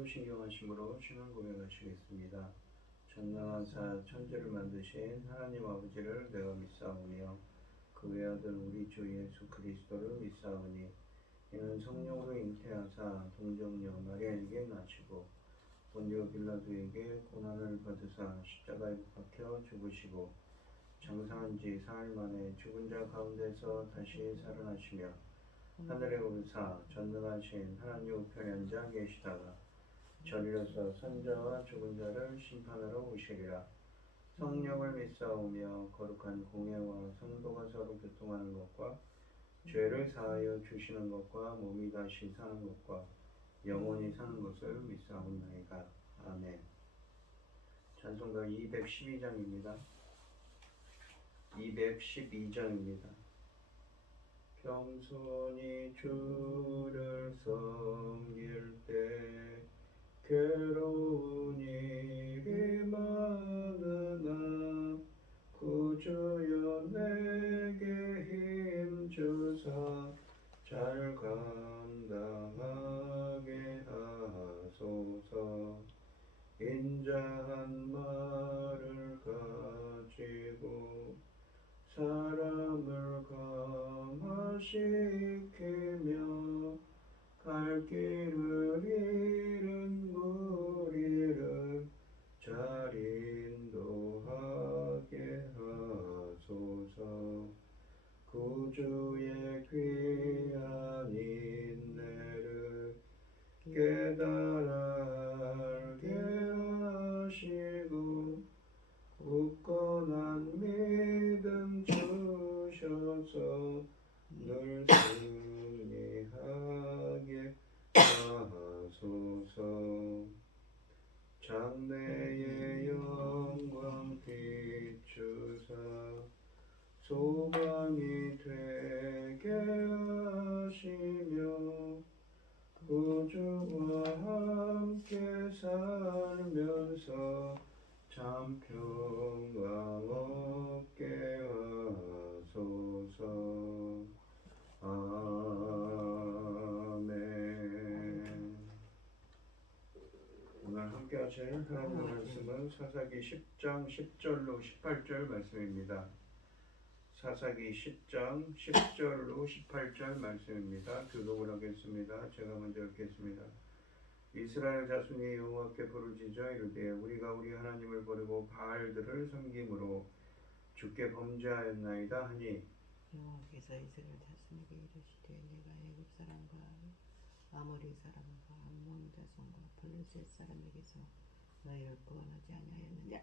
사도신경하심으로 신앙 고백하시겠습니다. 전능하사 천지를 만드신 하나님 아버지를 내가 믿사오며 그 외아들 우리 주 예수 그리스도를 믿사오니 이는 성령으로 잉태하사 동정녀 마리아에게 나시고 본디오 빌라도에게 고난을 받으사 십자가에 못 박혀 죽으시고 장사한 지 사흘 만에 죽은 자 가운데서 다시 살아나시며 하늘에 오르사 전능하신 하나님 우편에 앉아 계시다가 저리로서 선자와 죽은 자를 심판하러 오시리라. 성령을 믿사오며 거룩한 공예와 성도가 서로 교통하는 것과 죄를 사하여 주시는 것과 몸이 다시 사는 것과 영원히 사는 것을 믿사옵나이다. 아멘. 찬송가 212장입니다. 212장입니다. 겸손히 주를 섬길 때 괴로운 일이 많으나 구주여 내게 힘주사 잘 감당하게 하소서. 인자한 말을 가지고 사람을 감화시키며 갈 길을 잃은 무리를 잘 인도하게 하소서. 구주의 귀한 인내를 깨달아 알게 하시고 굳건한 믿음 주셔서 늘 승리하게 하소서. 장래의 영광 비추사 소망이 되게 하시며 구주와 함께 살면서 참 평강 얻게 하소서. 아멘. 오늘 함께 하실 하나님의 말씀은 사사기 10장 10절로 18절 말씀입니다. 사사기 10장 10절로 18절 말씀입니다. 교독을 하겠습니다. 제가 먼저 읽겠습니다. 이스라엘 자손이 여호와께 부르짖어 이르되 우리가 우리 하나님을 버리고 바알들을 섬김으로 주께 범죄하였나이다 하니 여호와께서 이스라엘 자손에게 이르시되 내가 애굽 사람과 아모리 사람과 암몬 자손과 블레셋 사람에게서 너희를 구원하지 아니하였느냐.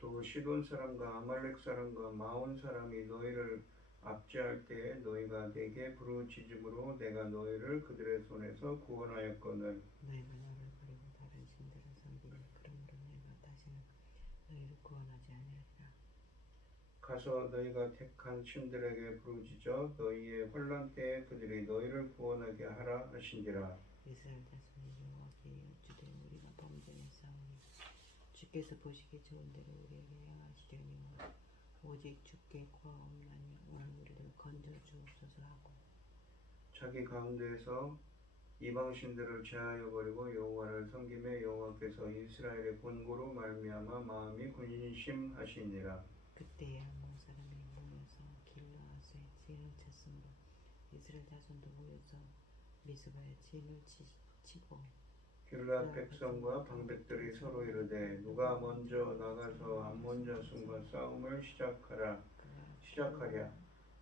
또 시돈 사람과 아말렉 사람과 마온 사람이 너희를 압제할 때에 너희가 내게 부르짖음으로 내가 너희를 그들의 손에서 구원하였거늘 너희가 나를 버리고 다른 신들을 섬기니 그러므로 내가 다시는 너희를 구원하지 아니하리라. 가서 너희가 택한 신들에게 부르짖어 너희의 환난 때에 그들이 너희를 구원하게 하라 하신지라. 이스라엘 자손이 여호와께 여쭈되 우리가 범죄했사오니 주께서 보시기에 좋은 대로 우리에게 행하시려니와 오직 주께 구하옵나니 오늘 우리를 건져 주옵소서 하고 자기 가운데에서 이방 신들을 제하여 버리고 여호와를 섬기며 여호와께서 이스라엘의 권고로 말미암아 마음이 근심하시니라. 그때에 암몬 사람이 모여서 길르앗에 진을 쳤으므로 이스라엘 자손도 모여서 미스바에 진을 치고 길르앗 백성과 방백들이 서로 이르되 누가 먼저 나가서 암몬 자손과 싸움을 시작하랴.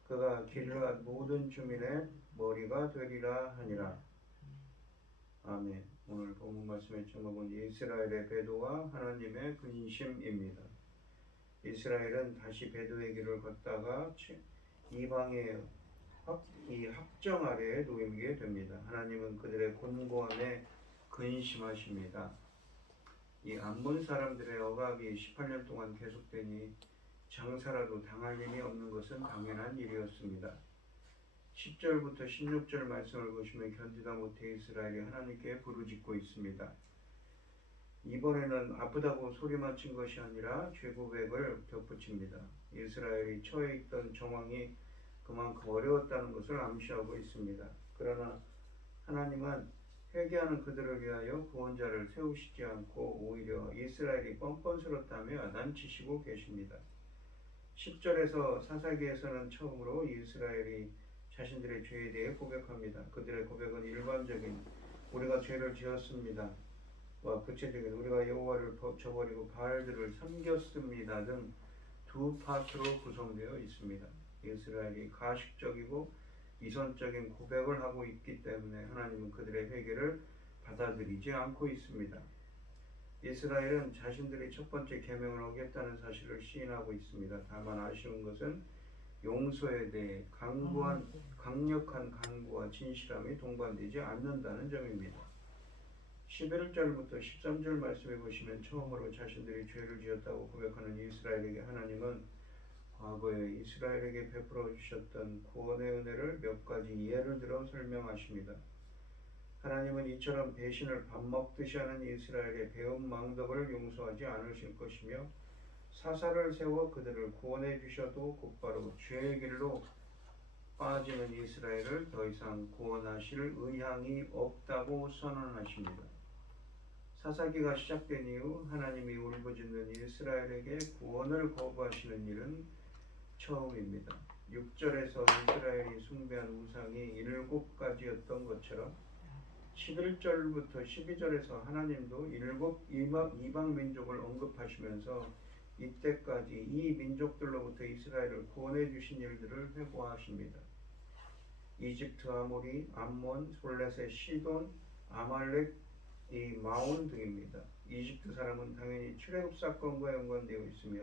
그가 길르앗 모든 주민의 머리가 되리라 하니라. 아멘. 오늘 본문 말씀의 제목은 이스라엘의 배도와 하나님의 근심입니다. 이스라엘은 다시 배도의 길을 걷다가 이방의 합정 아래에 놓이게 됩니다. 하나님은 그들의 곤고함에 근심하십니다. 이 암몬 사람들의 억압이 18년 동안 계속되니 장사라도 당할 일이 없는 것은 당연한 일이었습니다. 10절부터 16절 말씀을 보시면 견디다 못해 이스라엘이 하나님께 부르짖고 있습니다. 이번에는 아프다고 소리만 친 것이 아니라 죄 고백을 덧붙입니다. 이스라엘이 처해 있던 정황이 그만큼 어려웠다는 것을 암시하고 있습니다. 그러나 하나님은 회개하는 그들을 위하여 구원자를 세우시지 않고 오히려 이스라엘이 뻔뻔스럽다며 야단치시고 계십니다. 10절에서 사사기에서는 처음으로 이스라엘이 자신들의 죄에 대해 고백합니다. 그들의 고백은 일반적인 우리가 죄를 지었습니다 와 구체적인 우리가 여호와를 저버리고 바알들을 섬겼습니다 등 두 파트로 구성되어 있습니다. 이스라엘이 가식적이고 이선적인 고백을 하고 있기 때문에 하나님은 그들의 회개를 받아들이지 않고 있습니다. 이스라엘은 자신들이 첫 번째 계명을 어겼다는 사실을 시인하고 있습니다. 다만 아쉬운 것은 용서에 대해 강력한 간구와 진실함이 동반되지 않는다는 점입니다. 11절부터 13절 말씀에 보시면 처음으로 자신들이 죄를 지었다고 고백하는 이스라엘에게 하나님은 과거에 이스라엘에게 베풀어 주셨던 구원의 은혜를 몇 가지 예를 들어 설명하십니다. 하나님은 이처럼 배신을 밥 먹듯이 하는 이스라엘의 배은망덕을 용서하지 않으실 것이며 사사를 세워 그들을 구원해 주셔도 곧바로 죄의 길로 빠지는 이스라엘을 더 이상 구원하실 의향이 없다고 선언하십니다. 사사기가 시작된 이후 하나님이 울부짖는 이스라엘에게 구원을 거부하시는 일은 처음입니다. 6절에서 이스라엘이 숭배한 우상이 7가지였던 것처럼 11절부터 12절에서 하나님도 7 이방 민족을 언급하시면서 이때까지 이 민족들로부터 이스라엘을 구원해 주신 일들을 회고하십니다. 이집트, 아모리, 암몬, 솔레셋, 시돈, 아말렉, 이 마온 등입니다. 이집트 사람은 당연히 출애굽 사건과 연관되어 있으며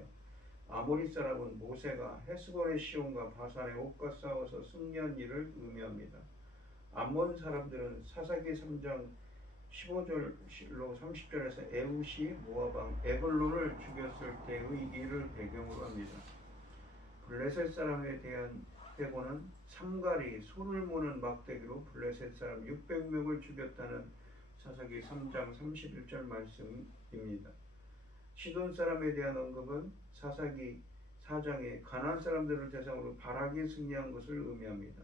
아모리 사람은 모세가 헤스본의 시온과 바산의 옥과 싸워서 승리한 일을 의미합니다. 암몬 사람들은 사사기 3장 15절로 30절에서 에웃이 모압왕 에글론을 죽였을 때의 일을 배경으로 합니다. 블레셋 사람에 대한 회고는 삼가리 소를 모는 막대기로 블레셋 사람 600명을 죽였다는 사사기 3장 31절 말씀입니다. 시돈 사람에 대한 언급은 사사기 4장에 가나안 사람들을 대상으로 바락이 승리한 것을 의미합니다.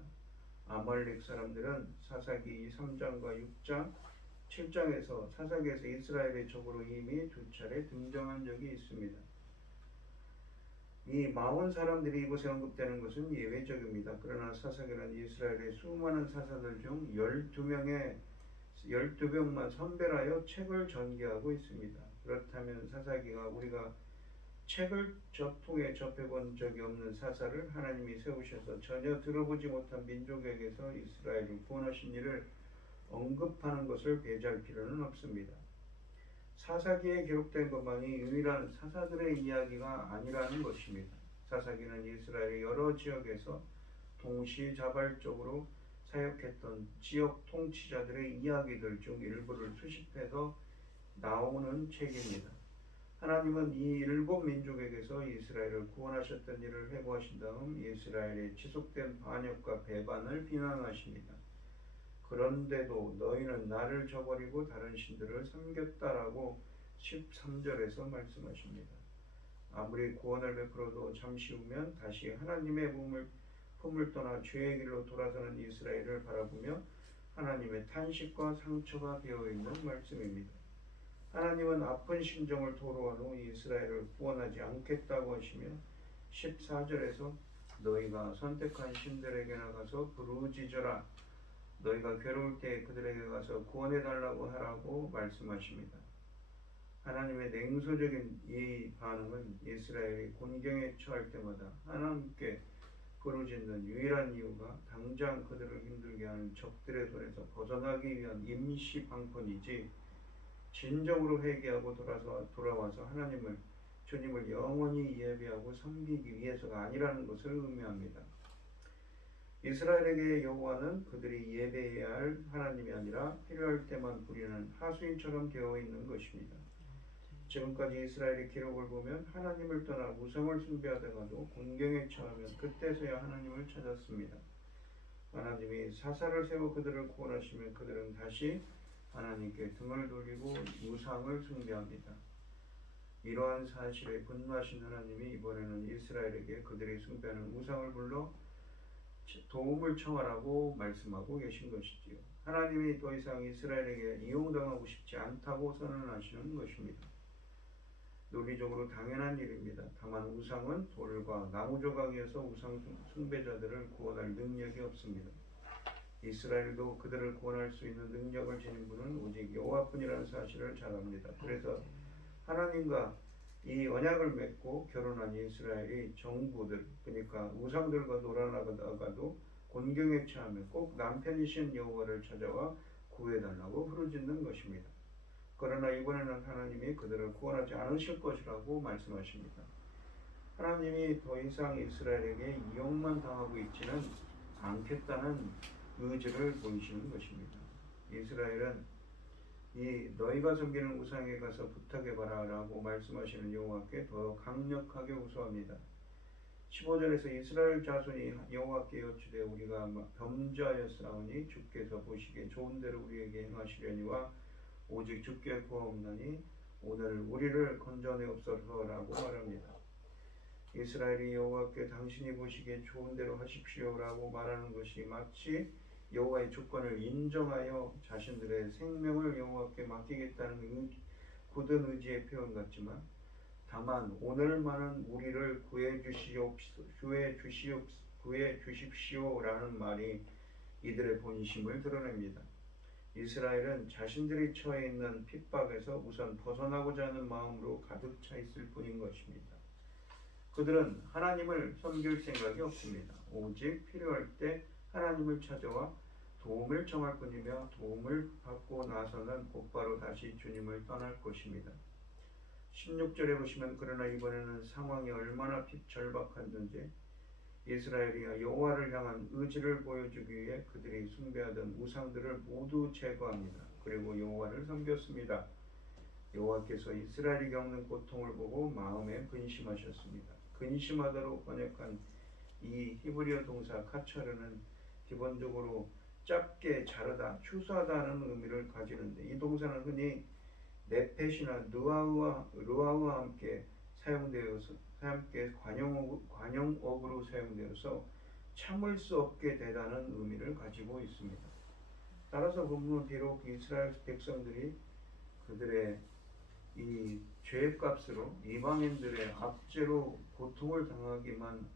아말렉 사람들은 사사기 3장과 6장, 7장에서 사사기에서 이스라엘의 적으로 이미 2차례 등장한 적이 있습니다. 이 마온 사람들이 이곳에 언급되는 것은 예외적입니다. 그러나 사사기는 이스라엘의 수많은 사사들 중 12명만 선별하여 책을 전개하고 있습니다. 그렇다면 사사기가 우리가 책을 통해 접해본 적이 없는 사사를 하나님이 세우셔서 전혀 들어보지 못한 민족에게서 이스라엘을 구원하신 일을 언급하는 것을 배제할 필요는 없습니다. 사사기에 기록된 것만이 유일한 사사들의 이야기가 아니라는 것입니다. 사사기는 이스라엘의 여러 지역에서 동시다발적으로 사역했던 지역 통치자들의 이야기들 중 일부를 수집해서 나오는 책입니다. 하나님은 이 7민족에게서 이스라엘을 구원하셨던 일을 회고하신 다음 이스라엘의 지속된 반역과 배반을 비난하십니다. 그런데도 너희는 나를 저버리고 다른 신들을 섬겼다라고 13절에서 말씀하십니다. 아무리 구원을 베풀어도 잠시 후면 다시 하나님의 품을 떠나 죄의 길로 돌아서는 이스라엘을 바라보며 하나님의 탄식과 상처가 배어있는 말씀입니다. 하나님은 아픈 심정을 토로한 후 이스라엘을 구원하지 않겠다고 하시며 14절에서 너희가 선택한 신들에게 나가서 부르짖어라. 너희가 괴로울 때 그들에게 가서 구원해달라고 하라고 말씀하십니다. 하나님의 냉소적인 이 반응은 이스라엘이 곤경에 처할 때마다 하나님께 부르짖는 유일한 이유가 당장 그들을 힘들게 하는 적들의 손에서 벗어나기 위한 임시 방편이지 진정으로 회개하고 돌아와서 주님을 영원히 예배하고 섬기기 위해서가 아니라는 것을 의미합니다. 이스라엘에게 여호와는 그들이 예배해야 할 하나님이 아니라 필요할 때만 부리는 하수인처럼 되어 있는 것입니다. 지금까지 이스라엘의 기록을 보면 하나님을 떠나 우상을 숭배하다가도 곤경에 처하면 그때서야 하나님을 찾았습니다. 하나님이 사사를 세워 그들을 구원하시면 그들은 다시 하나님께 등을 돌리고 우상을 숭배합니다. 이러한 사실에 분노하신 하나님이 이번에는 이스라엘에게 그들이 숭배하는 우상을 불러 도움을 청하라고 말씀하고 계신 것이지요. 하나님이 더 이상 이스라엘에게 이용당하고 싶지 않다고 선언하시는 것입니다. 논리적으로 당연한 일입니다. 다만 우상은 돌과 나무 조각이어서 우상 숭배자들을 구원할 능력이 없습니다. 이스라엘도 그들을 구원할 수 있는 능력을 지닌 분은 오직 여호와뿐이라는 사실을 잘 압니다. 그래서 하나님과 이 언약을 맺고 결혼한 이스라엘이 정부들, 그러니까 우상들과 놀아나가다가도 곤경에 처하며 꼭 남편이신 여호와를 찾아와 구해달라고 부르짖는 것입니다. 그러나 이번에는 하나님이 그들을 구원하지 않으실 것이라고 말씀하십니다. 하나님이 더 이상 이스라엘에게 이용만 당하고 있지는 않겠다는 의지를 보이시는 것입니다. 이스라엘은 이 너희가 섬기는 우상에 가서 부탁해봐라 라고 말씀하시는 여호와께 더 강력하게 호소합니다. 15절에서 이스라엘 자손이 여호와께 여쭈되 우리가 범죄하였사오니 주께서 보시기에 좋은 대로 우리에게 행하시려니와 오직 주께 구하옵나니 오늘 우리를 건져내옵소서라고 말합니다. 이스라엘이 여호와께 당신이 보시기에 좋은 대로 하십시오라고 말하는 것이 마치 여호와의 주권을 인정하여 자신들의 생명을 여호와께 맡기겠다는 굳은 의지의 표현 같지만 다만 오늘만은 우리를 구해 주십시오라는 말이 이들의 본심을 드러냅니다. 이스라엘은 자신들이 처해 있는 핍박에서 우선 벗어나고자 하는 마음으로 가득 차 있을 뿐인 것입니다. 그들은 하나님을 섬길 생각이 없습니다. 오직 필요할 때 하나님을 찾아와 도움을 청할 뿐이며 도움을 받고 나서는 곧바로 다시 주님을 떠날 것입니다. 16절에 보시면 그러나 이번에는 상황이 얼마나 절박했는지 이스라엘이 여호와를 향한 의지를 보여주기 위해 그들이 숭배하던 우상들을 모두 제거합니다. 그리고 여호와를 섬겼습니다. 여호와께서 이스라엘이 겪는 고통을 보고 마음에 근심하셨습니다. 근심하다로 번역한 이 히브리어 동사 카차르는 기본적으로 짧게 자르다, 추수하다는 의미를 가지는데 이 동사는 흔히 네펫이나 르아우와 함께 관용어구로 사용되어서 참을 수 없게 되다는 의미를 가지고 있습니다. 따라서 본문은 비록 이스라엘 백성들이 그들의 이 죄값으로 이방인들의 압제로 고통을 당하지만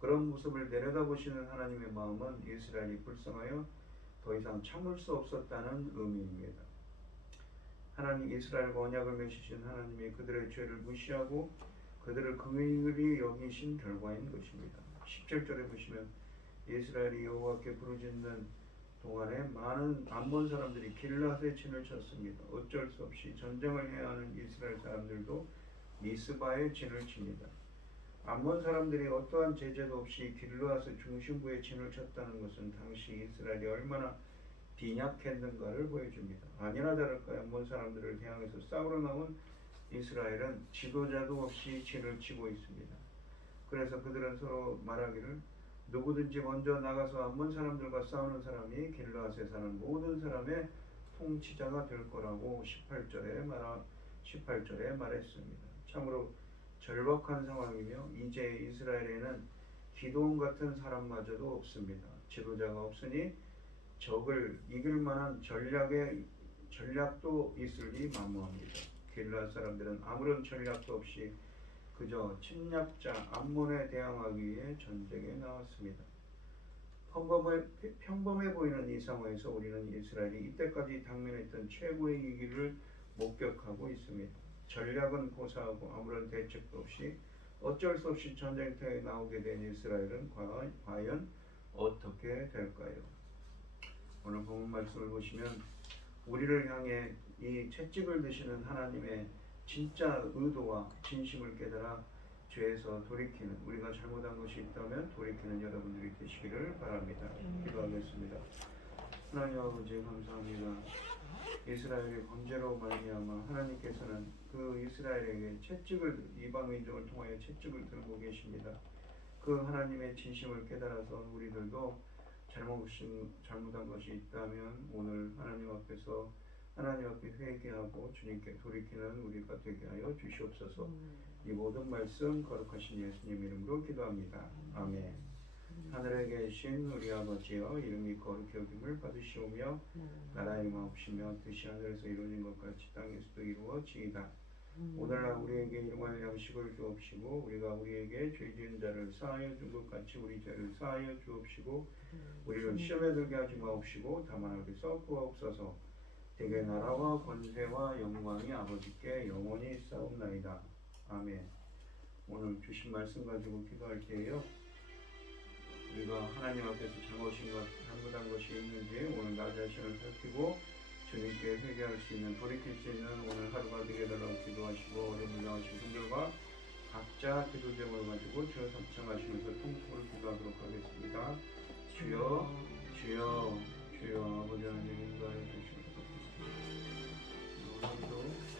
그런 모습을 내려다보시는 하나님의 마음은 이스라엘이 불쌍하여 더 이상 참을 수 없었다는 의미입니다. 하나님 이스라엘과 언약을 맺으신 하나님이 그들의 죄를 무시하고 그들을 긍휼히 여기신 결과인 것입니다. 17절에 보시면 이스라엘이 여호와께 부르짖는 동안에 많은 암몬 사람들이 길앗에 진을 쳤습니다. 어쩔 수 없이 전쟁을 해야 하는 이스라엘 사람들도 미스바에 진을 칩니다. 암몬 사람들이 어떠한 제재도 없이 길앗의 중심부에 진을 쳤다는 것은 당시 이스라엘이 얼마나 빈약했는가를 보여줍니다. 아니나 다를까 암몬 사람들을 대항해서 싸우러 나온 이스라엘은 지도자도 없이 진을 치고 있습니다. 그래서 그들은 서로 말하기를 누구든지 먼저 나가서 암몬 사람들과 싸우는 사람이 길앗에 사는 모든 사람의 통치자가 될 거라고 18절에 말했습니다. 참으로 절박한 상황이며 이제 이스라엘에는 기드온 같은 사람마저도 없습니다. 지도자가 없으니 적을 이길 만한 전략도 있으리 만무합니다. 길앗 사람들은 아무런 전략도 없이 그저 침략자 암몬에 대항하기 위해 전쟁에 나왔습니다. 평범해 보이는 이 상황에서 우리는 이스라엘이 이때까지 당면했던 최고의 위기를 목격하고 있습니다. 전략은 고사하고 아무런 대책도 없이 어쩔 수 없이 전쟁터에 나오게 된 이스라엘은 과연 어떻게 될까요? 오늘 본문 말씀을 보시면 우리를 향해 이 채찍을 드시는 하나님의 진짜 의도와 진심을 깨달아 죄에서 돌이키는, 우리가 잘못한 것이 있다면 돌이키는 여러분들이 되시기를 바랍니다. 기도하겠습니다. 하나님 아버지 감사합니다. 이스라엘의 범죄로 말미암아 하나님께서는 그 이스라엘에게 이방인종을 통하여 채찍을 들고 계십니다. 그 하나님의 진심을 깨달아서 우리들도 잘못한 것이 있다면 오늘 하나님 앞에 회개하고 주님께 돌이키는 우리가 되게 하여 주시옵소서. 이 모든 말씀 거룩하신 예수님 이름으로 기도합니다. 아멘. 하늘에 계신 우리 아버지여 이름이 거룩히 여김을 받으시오며 나라의 마옵시며 뜻이 하늘에서 이루어진 것 같이 땅에서도 이루어지이다. 오늘날 우리에게 일용할 양식을 주옵시고 우리가 우리에게 죄 지은 자를 사하여 준 것 같이 우리 죄를 사하여 주옵시고 우리를 시험에 들게 하지 마옵시고 다만 어디서 구하옵소서. 대개 나라와 권세와 영광이 아버지께 영원히 있사옵나이다. 아멘. 오늘 주신 말씀 가지고 기도할 때에요, 우리가 하나님 앞에서 잘못인 것, 잘못한 것이 있는지 오늘 나 자신을 살피고 주님께 회개할 수 있는, 돌이킬 수 있는 오늘 하루가 되게 달라고 기도하시고 어려움을 당하신 분들과 각자 기도 제목을 가지고 주여 삼창하시면서 통성으로 기도하도록 하겠습니다. 주여, 주여, 주여 아버지 하나님 인도하여 주시옵소서. 오늘도